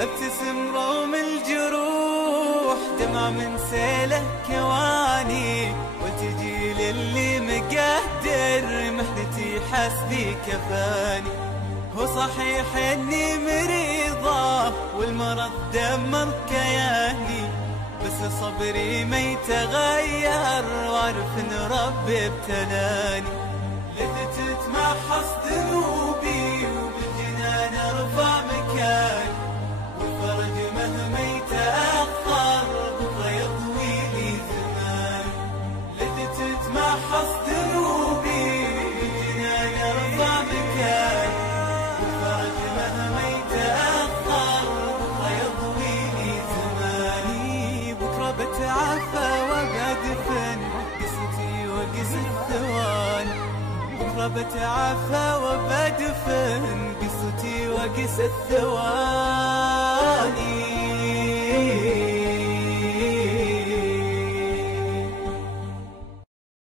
ابتسم روم الجروح، دمع من سيله كواني، وتجي للي مقدر محنتي حسبي كفاني. هو صحيح اني مريضة والمرض دمر كياني، بس صبري ما يتغير واعرف ان ربي ابتلاني. لذت تمحص ذنوبي وبالجنان ارفع مكاني، والفرج مهما يتأخر بكره يطوي لي زمان. لذت تمحص ذنوبي وبالجنان ارفع مكاني، والفرج مهما يتأخر بكره يطوي لي زماني. بكره بتعافى وبدفن قصتي وقصة ثواني، بكره بتعافى وبدفن قصتي وقصة ثواني.